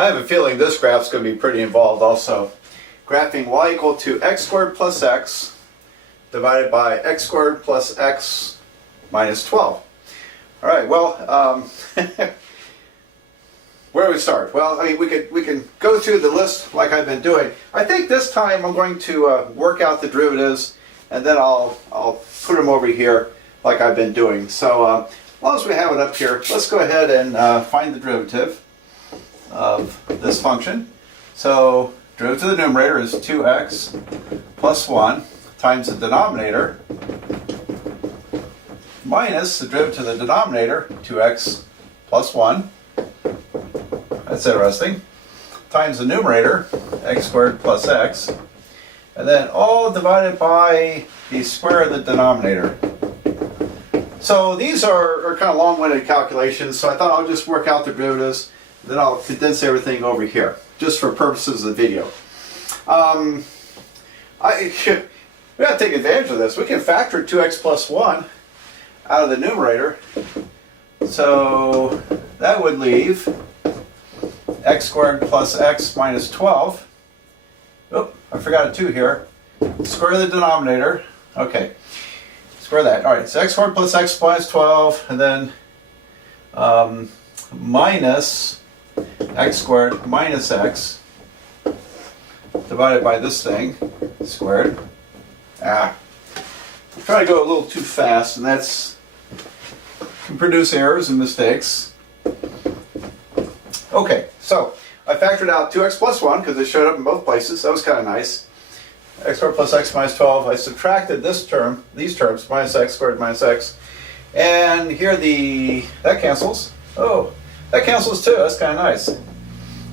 I have a feeling this graph's going to be pretty involved also. Graphing y equal to x squared plus x divided by x squared plus x minus 12. All right, well, where do we start? Well, I mean, we can go through the list like I've been doing. I think this time I'm going to work out the derivatives, and then I'll put them over here like I've been doing. So as long as we have it up here, let's go ahead and find the derivative of this function. So derivative of the numerator is 2x plus 1 times the denominator minus the derivative of the denominator, 2x plus 1. That's interesting. Times the numerator, x squared plus x. And then all divided by the square of the denominator. So these are kind of long-winded calculations, so I thought I'll just work out the derivatives, then I'll condense everything over here, just for purposes of the video. We got to take advantage of this. We can factor 2x plus 1 out of the numerator. So that would leave x squared plus x minus 12. Oop, I forgot a 2 here. Square the denominator. Okay, square that. All right, so x squared plus x minus 12, and then minus x squared minus x divided by this thing squared. I'm trying to go a little too fast, and that's can produce errors and mistakes. Okay, so I factored out 2x plus 1 because it showed up in both places. That was kind of nice. X squared plus x minus 12. I subtracted this term, these terms, minus x squared minus x. And here that cancels. Oh, that cancels too. That's kind of nice.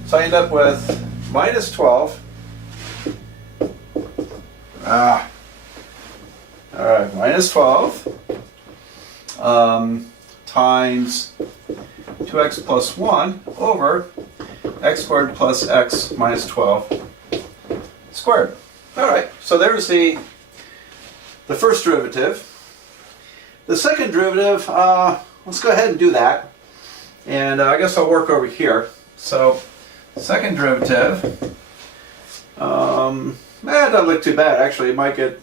So I end up with minus 12. All right, minus 12 times 2x plus 1 over x squared plus x minus 12 squared. All right, so there's the first derivative. The second derivative, let's go ahead and do that. And I guess I'll work over here. So second derivative, it doesn't look too bad actually. It might get,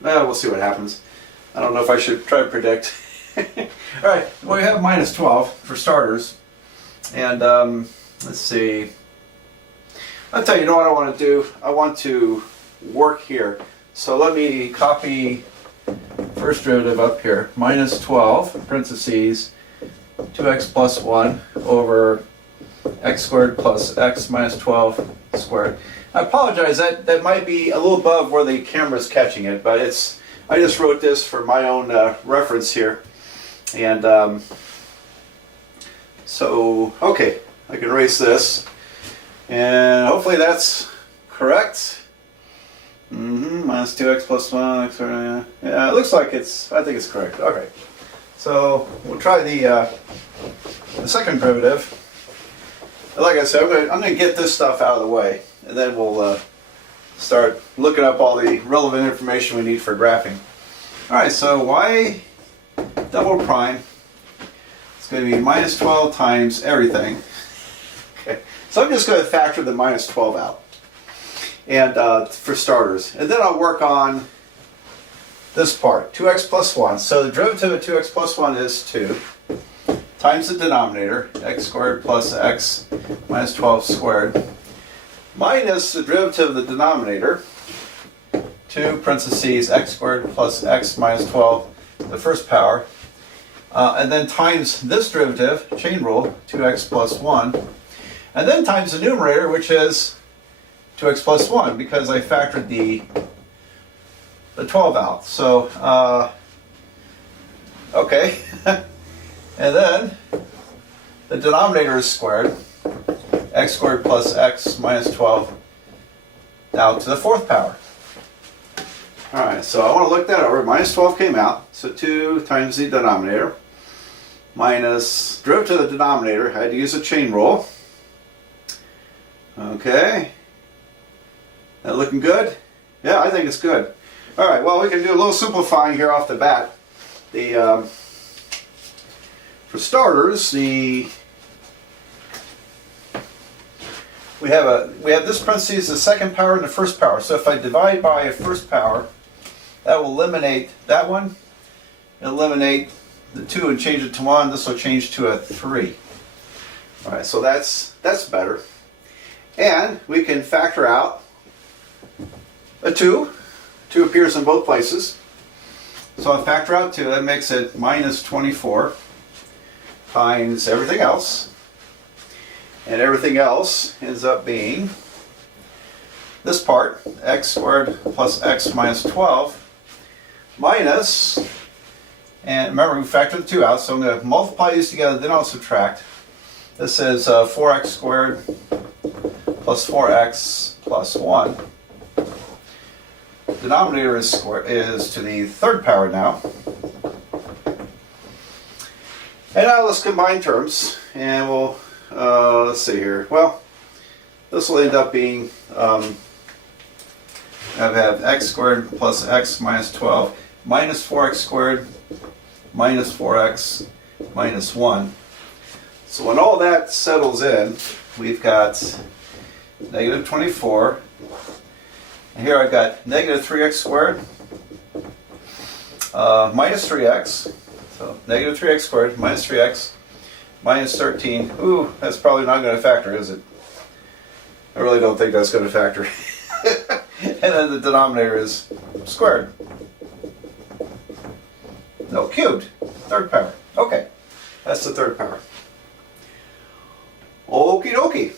we'll see what happens. I don't know if I should try to predict. All right, well, we have minus 12 for starters. And let's see. I'll tell you, what I want to do. I want to work here. So let me copy first derivative up here. Minus 12, parentheses, 2x plus 1 over x squared plus x minus 12 squared. I apologize, that might be a little above where the camera's catching it, but I just wrote this for my own reference here. And so, okay, I can erase this. And hopefully that's correct. Minus 2x plus 1, x squared, yeah, it looks like I think it's correct. Okay, so we'll try the second derivative. Like I said, I'm going to get this stuff out of the way, and then we'll start looking up all the relevant information we need for graphing. All right, so y double prime is going to be minus 12 times everything. Okay, so I'm just going to factor the minus 12 out, and for starters, and then I'll work on this part, 2x plus 1. So the derivative of 2x plus 1 is 2 times the denominator, x squared plus x minus 12 squared, minus the derivative of the denominator, 2 parentheses x squared plus x minus 12, the first power, and then times this derivative, chain rule, 2x plus 1, and then times the numerator, which is 2x plus 1, because I factored the 12 out. So, okay. And then the denominator is squared, x squared plus x minus 12, now to the fourth power. All right, so I want to look that over. Minus 12 came out, so 2 times the denominator, minus derivative of the denominator. I had to use a chain rule. Okay. That looking good? Yeah, I think it's good. All right, well, we can do a little simplifying here off the bat. For starters, we have this parentheses, the second power and the first power. So if I divide by a first power, that will eliminate that one, eliminate the 2 and change it to 1. This will change to a 3. All right, so that's better. And we can factor out a 2. 2 appears in both places. So I factor out 2, that makes it minus 24 times everything else. And everything else ends up being this part, x squared plus x minus 12, minus, and remember we factored the 2 out, so I'm going to multiply these together, then I'll subtract. This is 4x squared plus 4x plus 1. Denominator is to the third power now. And now let's combine terms, and we'll, let's see here. Well, this will end up being, I have x squared plus x minus 12 minus 4x squared minus 4x minus 1. So when all that settles in, we've got negative 24. And here I've got negative 3x squared minus 3x. So negative 3x squared minus 3x minus 13. Ooh, that's probably not going to factor, is it? I really don't think that's going to factor. And then the denominator is squared. No, cubed. Third power. Okay, that's the third power. Okie dokie.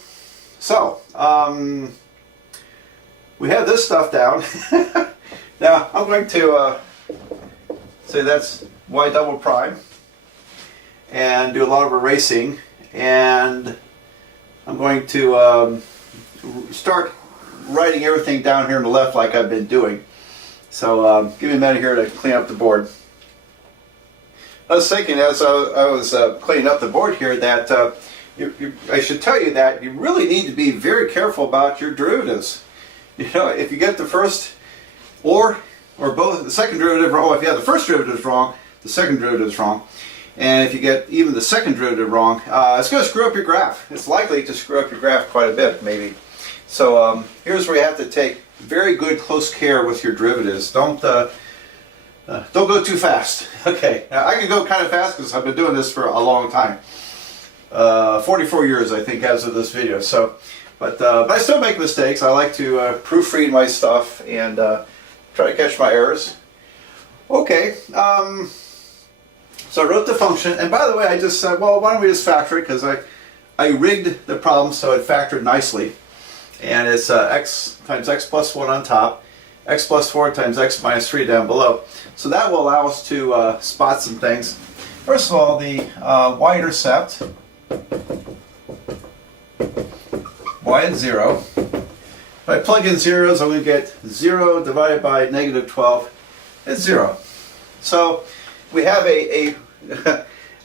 So, we have this stuff down. Now, I'm going to say that's y double prime and do a lot of erasing, and I'm going to start writing everything down here on the left like I've been doing. So give me a minute here to clean up the board. I was thinking as I was cleaning up the board here that I should tell you that you really need to be very careful about your derivatives. You know, if you get the first or both, the second derivative wrong, if you have the first derivative is wrong, the second derivative is wrong. And if you get even the second derivative wrong, it's going to screw up your graph. It's likely to screw up your graph quite a bit, maybe. So here's where you have to take very good, close care with your derivatives. Don't go too fast. Okay, now, I can go kind of fast because I've been doing this for a long time. 44 years, I think, as of this video. So, but I still make mistakes. I like to proofread my stuff and try to catch my errors. Okay. So I wrote the function, and by the way, I just said, well, why don't we just factor it, because I rigged the problem so it factored nicely. And it's x times x plus 1 on top, x plus 4 times x minus 3 down below. So that will allow us to spot some things. First of all, the y-intercept, y is 0. If I plug in zeros, I'm going to get 0 divided by negative 12. It's 0. So we have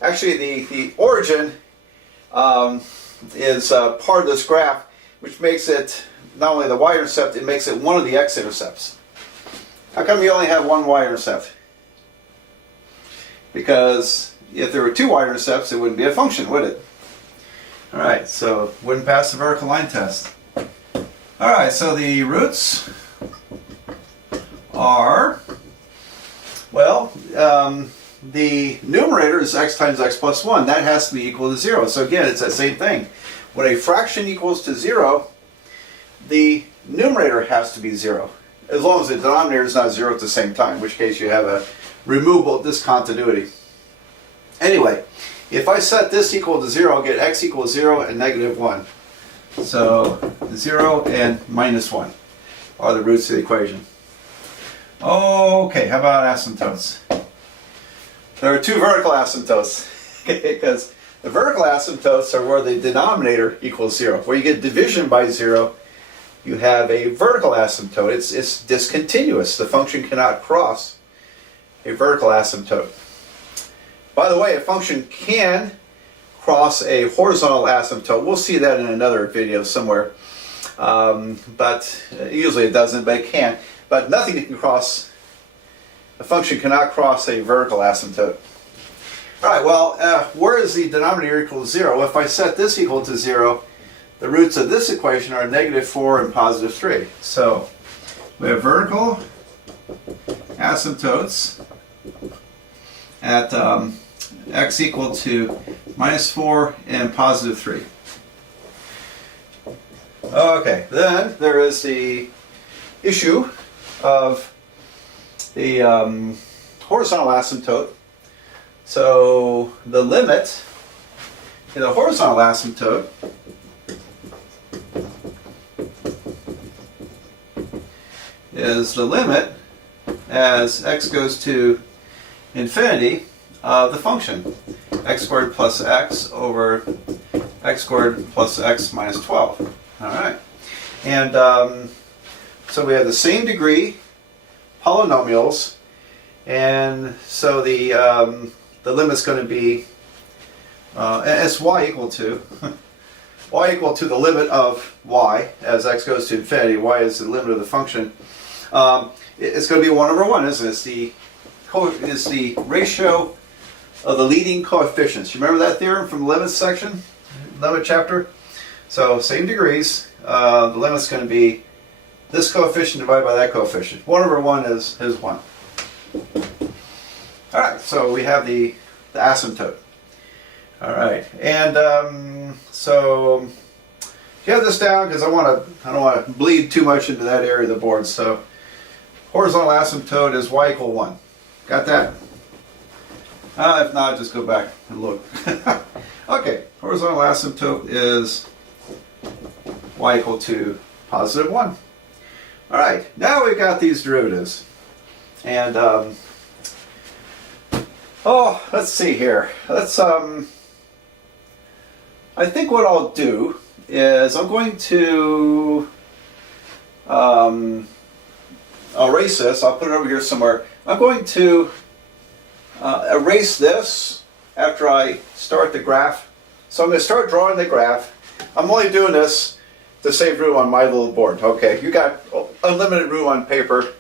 actually the origin is part of this graph, which makes it not only the y-intercept, it makes it one of the x-intercepts. How come you only have one y-intercept? Because if there were two y-intercepts, it wouldn't be a function, would it? Alright, so wouldn't pass the vertical line test. Alright, so the roots are, well, the numerator is x times x plus 1. That has to be equal to 0. So again, it's that same thing. When a fraction equals to 0, the numerator has to be 0. As long as the denominator is not 0 at the same time, in which case you have a removable discontinuity. Anyway, if I set this equal to 0, I'll get x equals 0 and negative 1. So 0 and minus 1 are the roots of the equation. Okay, how about asymptotes? There are two vertical asymptotes, because the vertical asymptotes are where the denominator equals 0. Where you get division by 0, you have a vertical asymptote. It's discontinuous. The function cannot cross a vertical asymptote. By the way, a function can cross a horizontal asymptote. We'll see that in another video somewhere. But usually it doesn't, but it can. But nothing can cross, a function cannot cross a vertical asymptote. Alright, well, where is the denominator equal to 0? If I set this equal to 0, the roots of this equation are -4 and +3. So we have vertical asymptotes at x equal to -4 and +3. Okay, then there is the issue of the horizontal asymptote. So the limit in the horizontal asymptote is the limit as x goes to infinity of the function x squared plus x over x squared plus x minus 12. All right, and so we have the same degree polynomials, and so the limit's going to be it's y equal to y equal to the limit of y as x goes to infinity. Y is the limit of the function. It's going to be 1 over 1, isn't it? It's the ratio of the leading coefficients. You remember that theorem from the limits section, limit chapter? So same degrees. The limit's going to be this coefficient divided by that coefficient. 1 over 1 is 1. All right, so we have the asymptote. All right, and so you have this down because I don't want to bleed too much into that area of the board. So horizontal asymptote is y equal 1. Got that? If not, just go back and look. Okay, horizontal asymptote is y equal to +1. All right, now we've got these derivatives. And, let's see here. I think what I'll do is I'm going to, I'll erase this. I'll put it over here somewhere. I'm going to erase this after I start the graph. So I'm going to start drawing the graph. I'm only doing this to save room on my little board. Okay, you got unlimited room on paper,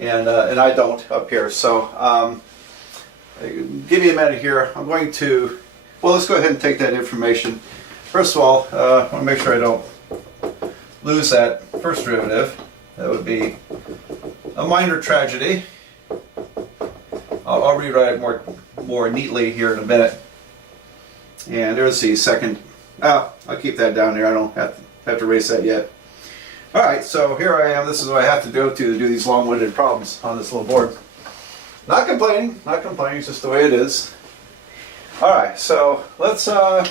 and I don't up here. So give me a minute here. I'm going to, well, let's go ahead and take that information. First of all, I want to make sure I don't lose that first derivative. That would be a minor tragedy. I'll rewrite it more neatly here in a minute. And there's the second. I'll keep that down there. I don't have to erase that yet. All right, so here I am. This is what I have to do these long-winded problems on this little board. Not complaining. It's just the way it is. All right, so let's plot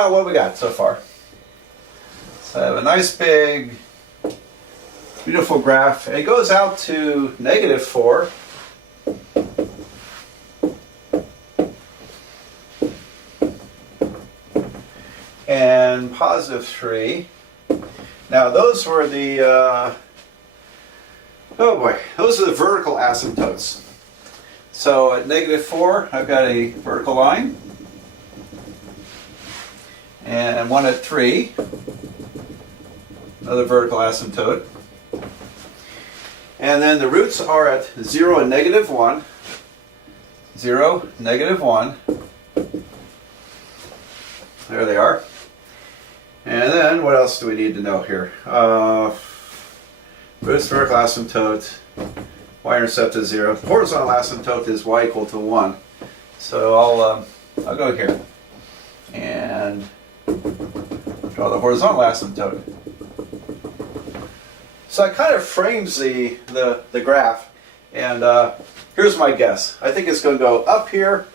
out what we got so far. So I have a nice big, beautiful graph. It goes out to -4. And +3. Now those were the, those are the vertical asymptotes. So at -4, I've got a vertical line. And one at 3, another vertical asymptote. And then the roots are at 0 and -1. 0, -1. There they are. And then what else do we need to know here? Roots, vertical asymptote, y-intercept is 0. Horizontal asymptote is y equal to 1. So I'll go here and draw the horizontal asymptote. So it kind of frames the graph, and here's my guess. I think it's going to go up here,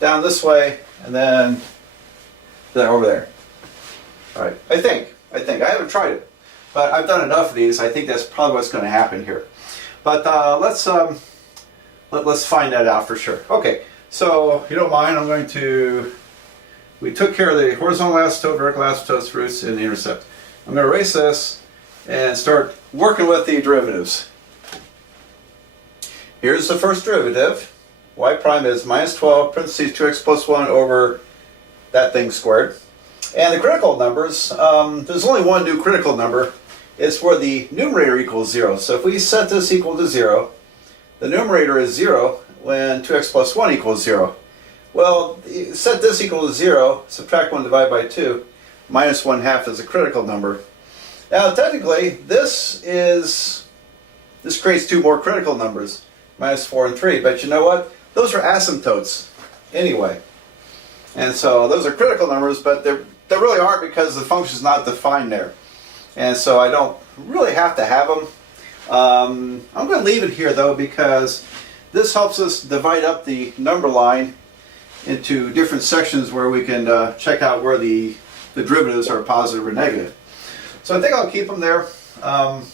down this way, and then over there. All right, I think. I haven't tried it, but I've done enough of these. I think that's probably what's going to happen here. But let's find that out for sure. Okay, so if you don't mind, I'm going to. We took care of the horizontal asymptote, vertical asymptotes, roots, and the intercept. I'm going to erase this and start working with the derivatives. Here's the first derivative. Y prime is -12 parentheses 2x plus 1 over that thing squared. And the critical numbers, there's only one new critical number. It's where the numerator equals 0. So if we set this equal to 0, the numerator is 0 when 2x plus 1 equals 0. Well, set this equal to 0, subtract 1 divided by 2. minus 1/2 is a critical number. Now technically this creates two more critical numbers, minus 4 and 3, but you know what? Those are asymptotes anyway. And so those are critical numbers, but they really aren't because the function is not defined there. And so I don't really have to have them. I'm going to leave it here though, because this helps us divide up the number line into different sections where we can check out where the derivatives are positive or negative. So I think I'll keep them there. And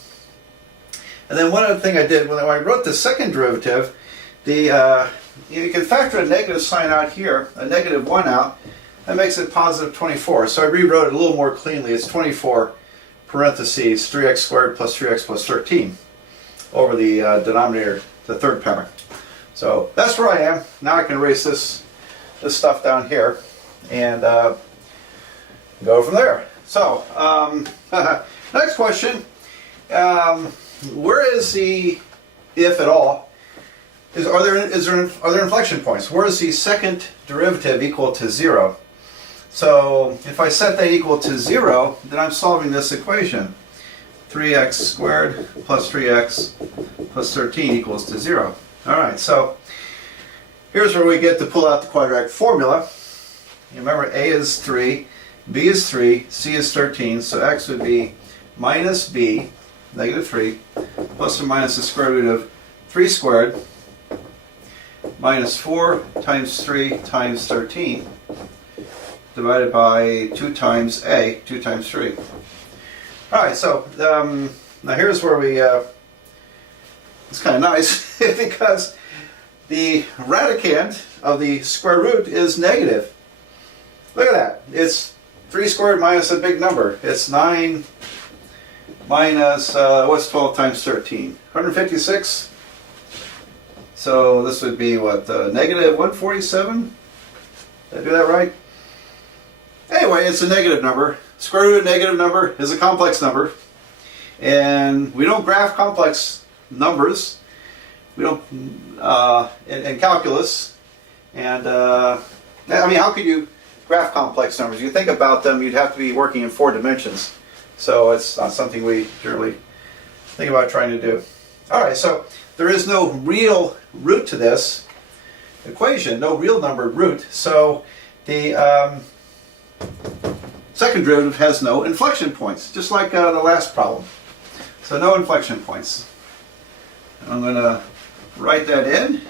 then one other thing I did when I wrote the second derivative, you can factor a negative sign out here, a negative 1 out. That makes it positive 24. So I rewrote it a little more cleanly. It's 24 parentheses 3x squared plus 3x plus 13 over the denominator, the third power. So that's where I am. Now I can erase this stuff down here and go from there. So next question. Where is the, if at all, are there inflection points? Where is the second derivative equal to 0? So if I set that equal to 0, then I'm solving this equation. 3x squared plus 3x plus 13 equals to 0. Alright, so here's where we get to pull out the quadratic formula. You remember a is 3, b is 3, c is 13, so x would be minus b, negative 3, plus or minus the square root of 3 squared minus 4 times 3 times 13 divided by 2 times a, 2 times 3. Alright, so now here's where we, it's kind of nice because the radicand of the square root is negative. Look at that. It's 3 squared minus a big number. It's 9 minus, what's 12 times 13? 156? So this would be what, negative 147? Did I do that right? Anyway, it's a negative number. Square root of a negative number is a complex number. And we don't graph complex numbers. We don't, in calculus. And, I mean, how could you graph complex numbers? You think about them, you'd have to be working in 4 dimensions. So it's not something we generally think about trying to do. Alright, so there is no real root to this equation, no real numbered root. So the second derivative has no inflection points, just like the last problem. So no inflection points. I'm going to write that in,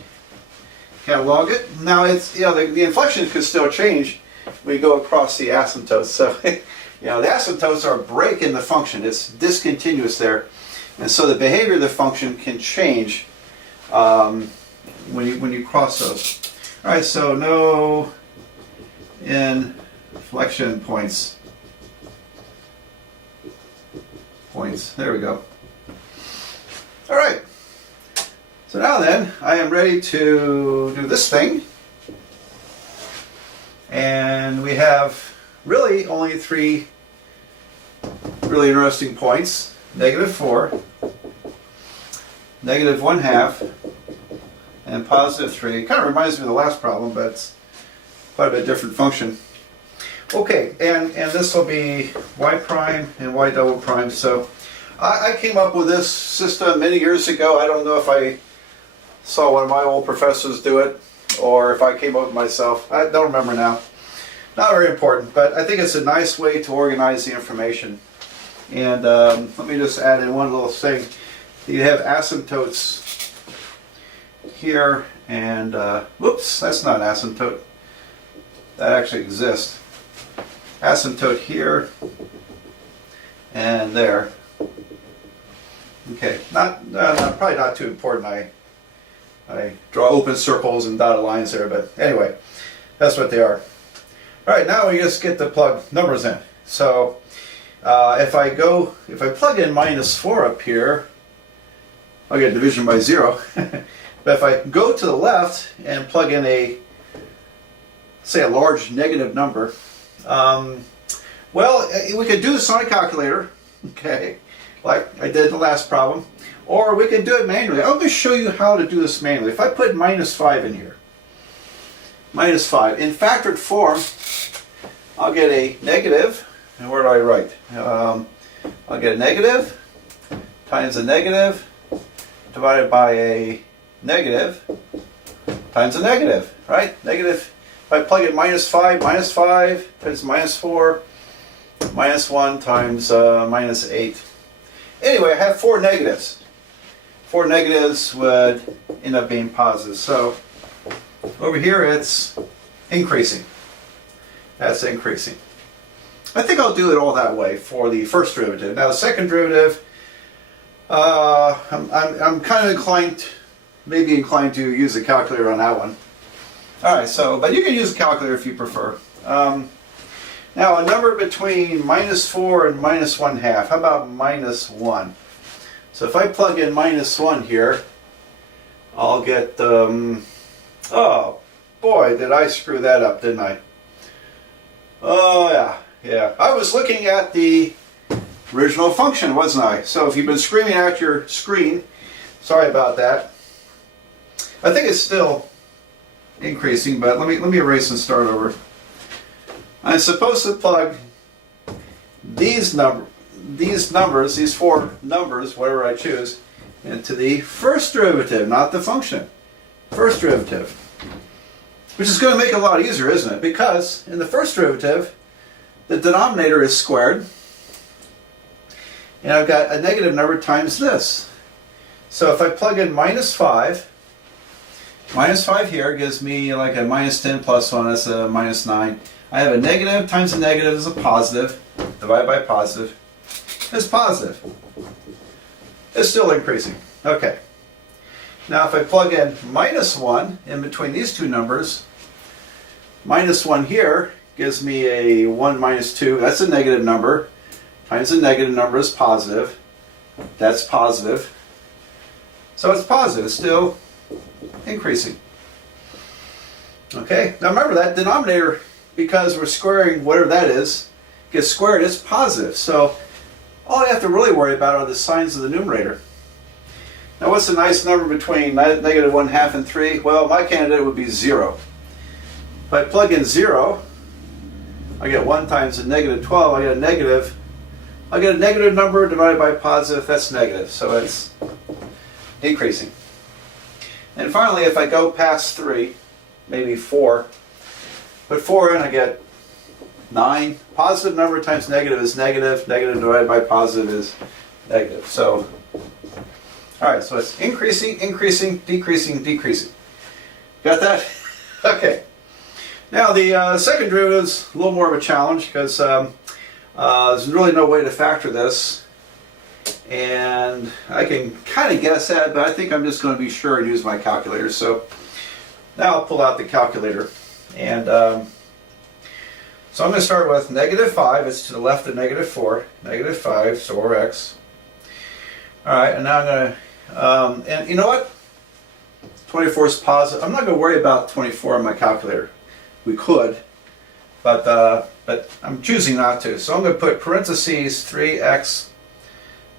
catalog it. Now it's, the inflection could still change when we go across the asymptotes. So the asymptotes are a break in the function. It's discontinuous there. And so the behavior of the function can change when you cross those. Alright, so no inflection points. There we go. Alright. So now then, I am ready to do this thing. And we have really only 3 really interesting points. Negative 4, negative 1/2, and positive 3. It kind of reminds me of the last problem, but it's quite a bit different function. Okay, and this will be y prime and y double prime. So I came up with this system many years ago. I don't know if I saw one of my old professors do it or if I came up with it myself. I don't remember now. Not very important, but I think it's a nice way to organize the information. And let me just add in one little thing. You have asymptotes here, and whoops, that's not an asymptote. That actually exists. Asymptote here and there. Okay, probably not too important. I draw open circles and dotted lines there, but anyway, that's what they are. All right, now we just get to plug numbers in. So if I plug in minus 4 up here, I'll get division by 0. But if I go to the left and plug in say a large negative number, well, we could do this on a calculator, okay, like I did in the last problem, or we can do it manually. I'm going to show you how to do this manually. If I put minus 5 in here, minus 5, in factored form, I'll get a negative and where do I write? I'll get a negative times a negative divided by a negative times a negative, right? Negative, if I plug in -5 times -4, -1 times -8. Anyway, I have 4 negatives. 4 negatives would end up being positive. So over here it's increasing. That's increasing. I think I'll do it all that way for the first derivative. Now the second derivative, I'm kind of inclined, maybe inclined to use a calculator on that one. All right, so, but you can use a calculator if you prefer. Now a number between -4 and -1/2. How about -1? So if I plug in -1 here, I'll get, oh boy, did I screw that up, didn't I? Oh yeah. I was looking at the original function, wasn't I? So if you've been screaming at your screen, sorry about that. I think it's still increasing, but let me erase and start over. I'm supposed to plug these numbers, these 4 numbers, whatever I choose, into the first derivative, not the function. First derivative. Which is going to make it a lot easier, isn't it? Because in the first derivative, the denominator is squared, and I've got a negative number times this. So if I plug in -5 here gives me like a -10 plus 1, that's a -9. I have a negative times a negative is a positive, divided by positive. It's positive. It's still increasing. Okay. Now if I plug in -1 in between these two numbers, -1 here gives me a 1 minus 2, that's a negative number, times a negative number is positive. That's positive. So it's positive, it's still increasing. Okay, now remember that denominator, because we're squaring whatever that is, gets squared, it's positive. So all I have to really worry about are the signs of the numerator. Now what's the nice number between -1/2 and 3? Well, my candidate would be 0. If I plug in 0, I get 1 times a -12, I get a negative number divided by positive, that's negative. So it's decreasing. And finally, if I go past 3, maybe 4, put 4 in, I get 9. Positive number times negative is negative. Negative divided by positive is negative. So, alright, so it's increasing, increasing, decreasing, decreasing. Got that? Okay. Now the second derivative is a little more of a challenge because there's really no way to factor this. And I can kind of guess that, but I think I'm just going to be sure and use my calculator. So now I'll pull out the calculator. And so I'm going to start with -5. It's to the left of -4. -5, so we're x. Alright, and now I'm going to, and you know what? 24 is positive. I'm not going to worry about 24 on my calculator. We could, but I'm choosing not to. So I'm going to put parentheses 3x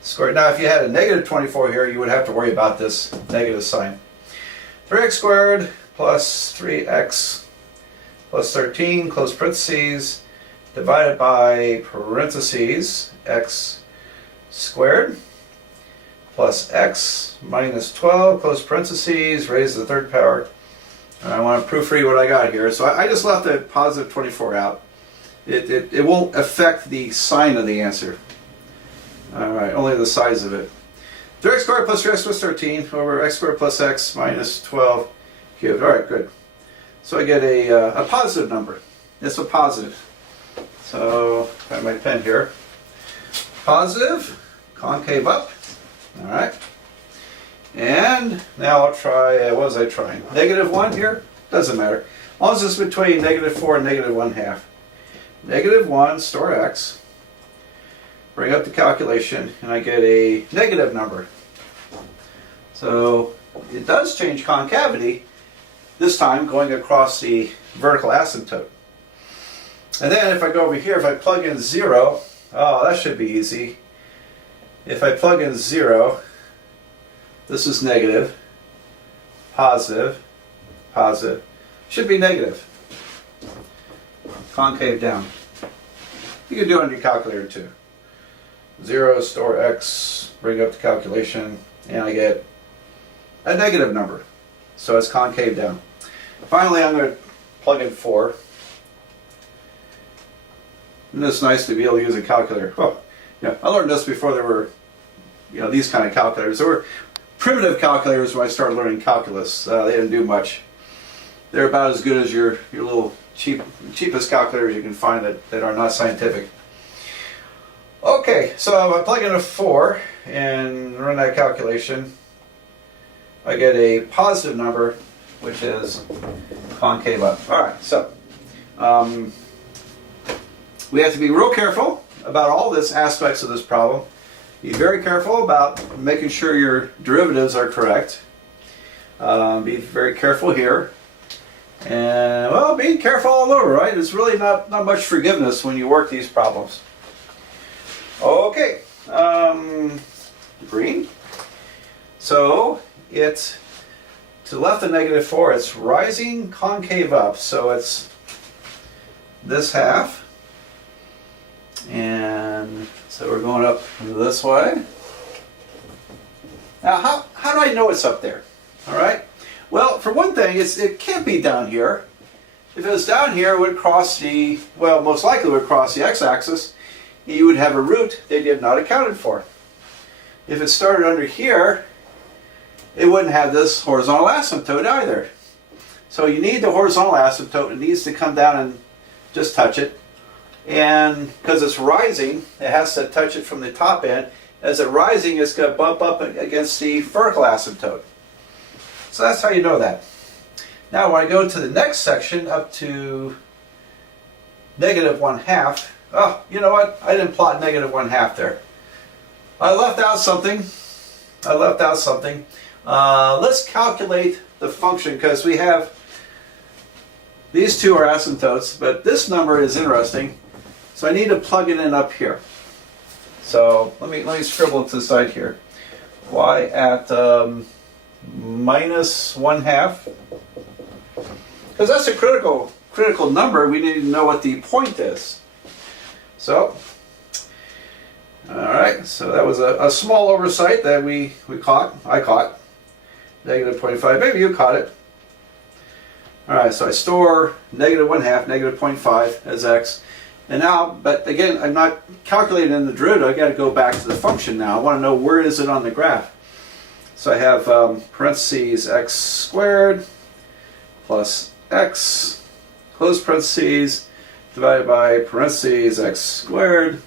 squared. Now if you had a -24 here, you would have to worry about this negative sign. 3x squared plus 3x plus 13, close parentheses, divided by parentheses x squared plus x minus 12, close parentheses, raise to the third power. And I want to proofread what I got here. So I just left the positive 24 out. It won't affect the sign of the answer. Alright, only the size of it. 3x squared plus 3x plus 13 over x squared plus x minus 12 cubed. Alright, good. So I get a positive number. It's a positive. So, got my pen here. Positive, concave up. Alright. And now I'll try, what was I trying? -1 here? Doesn't matter. As long as it's between -4 and -1/2. -1, store x. Bring up the calculation, and I get a negative number. So it does change concavity, this time going across the vertical asymptote. And then if I go over here, if I plug in 0, oh, that should be easy. If I plug in 0, this is negative, positive, positive. Should be negative. Concave down. You can do it on your calculator too. 0, store x, bring up the calculation, and I get a negative number. So it's concave down. Finally, I'm going to plug in 4. And it's nice to be able to use a calculator. Oh, yeah, I learned this before there were, these kind of calculators. There were primitive calculators when I started learning calculus. They didn't do much. They're about as good as your little cheapest calculators you can find that are not scientific. Okay, so if I plug in a 4 and run that calculation, I get a positive number, which is concave up. All right, so we have to be real careful about all this aspects of this problem. Be very careful about making sure your derivatives are correct. Be very careful here. And, well, be careful all over, right? It's really not much forgiveness when you work these problems. Okay, green. So it's to the left of negative 4, it's rising concave up. So it's this half. And so we're going up this way. Now, how do I know it's up there? All right. Well, for one thing, it can't be down here. If it was down here, it would cross most likely it would cross the x-axis. You would have a root that you have not accounted for. If it started under here, it wouldn't have this horizontal asymptote either. So you need the horizontal asymptote. It needs to come down and just touch it. And because it's rising, it has to touch it from the top end. As it's rising, it's going to bump up against the vertical asymptote. So that's how you know that. Now when I go to the next section, up to negative 1/2, oh, you know what? I didn't plot negative 1/2 there. I left out something. Let's calculate the function, because we have, these two are asymptotes, but this number is interesting. So I need to plug it in up here. So let me scribble it to the side here. Y at minus 1/2. Because that's a critical number. We need to know what the point is. So, all right. So that was a small oversight that I caught. Negative 0.5. Maybe you caught it. All right. So I store negative 1/2, negative 0.5 as x. And now, but again, I'm not calculating in the derivative. I got to go back to the function now. I want to know where is it on the graph. So I have parentheses x squared plus x, close parentheses, divided by parentheses x squared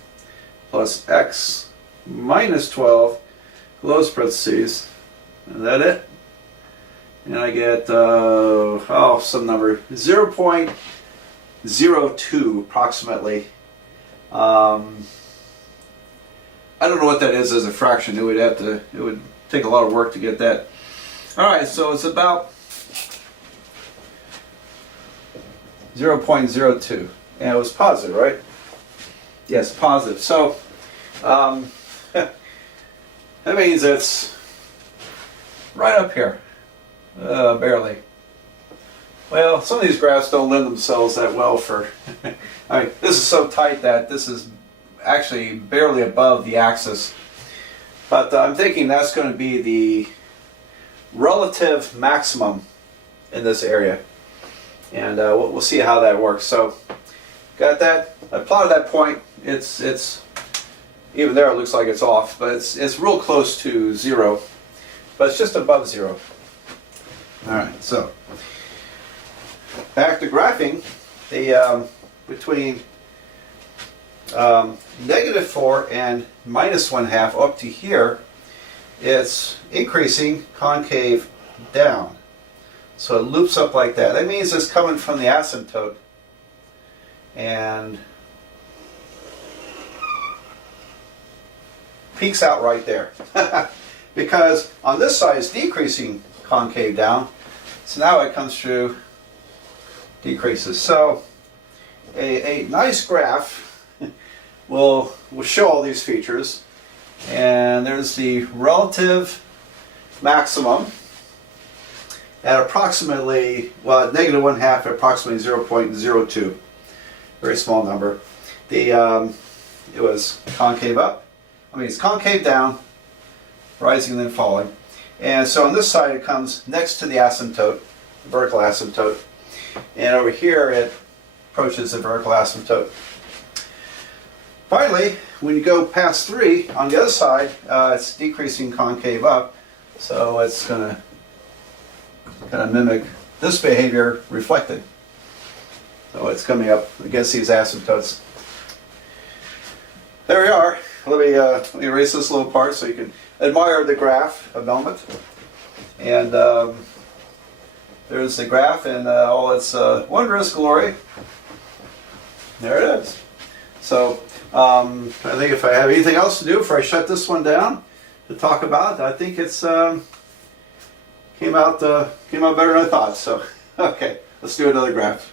plus x minus 12, close parentheses. Is that it? And I get, some number, 0.02 approximately. I don't know what that is as a fraction. It would take a lot of work to get that. All right, so it's about 0.02, and it was positive, right? Yes, positive. So that means it's right up here, barely. Well, some of these graphs don't lend themselves that well for. I mean, this is so tight that this is actually barely above the axis. But I'm thinking that's going to be the relative maximum in this area. And we'll see how that works. So, got that? I plotted that point. It's even there it looks like it's off, but it's real close to 0. But it's just above 0. Alright, so back to graphing. The between negative 4 and minus 1/2 up to here, it's increasing concave down. So it loops up like that. That means it's coming from the asymptote. And peaks out right there. Because on this side it's decreasing concave down. So now it comes through, decreases. So a nice graph will show all these features. And there's the relative maximum at approximately, well, at negative 1/2 at approximately 0.02. Very small number. it was concave up. I mean, it's concave down, rising and then falling. And so on this side it comes next to the asymptote, the vertical asymptote. And over here it approaches the vertical asymptote. Finally, when you go past 3, on the other side, it's decreasing concave up. So it's going to kind of mimic this behavior reflected. So it's coming up against these asymptotes. There we are. Let me erase this little part so you can admire the graph a moment. And there's the graph in all its wondrous glory. There it is. So I think if I have anything else to do before I shut this one down to talk about, I think it's came out better than I thought. So okay, let's do another graph.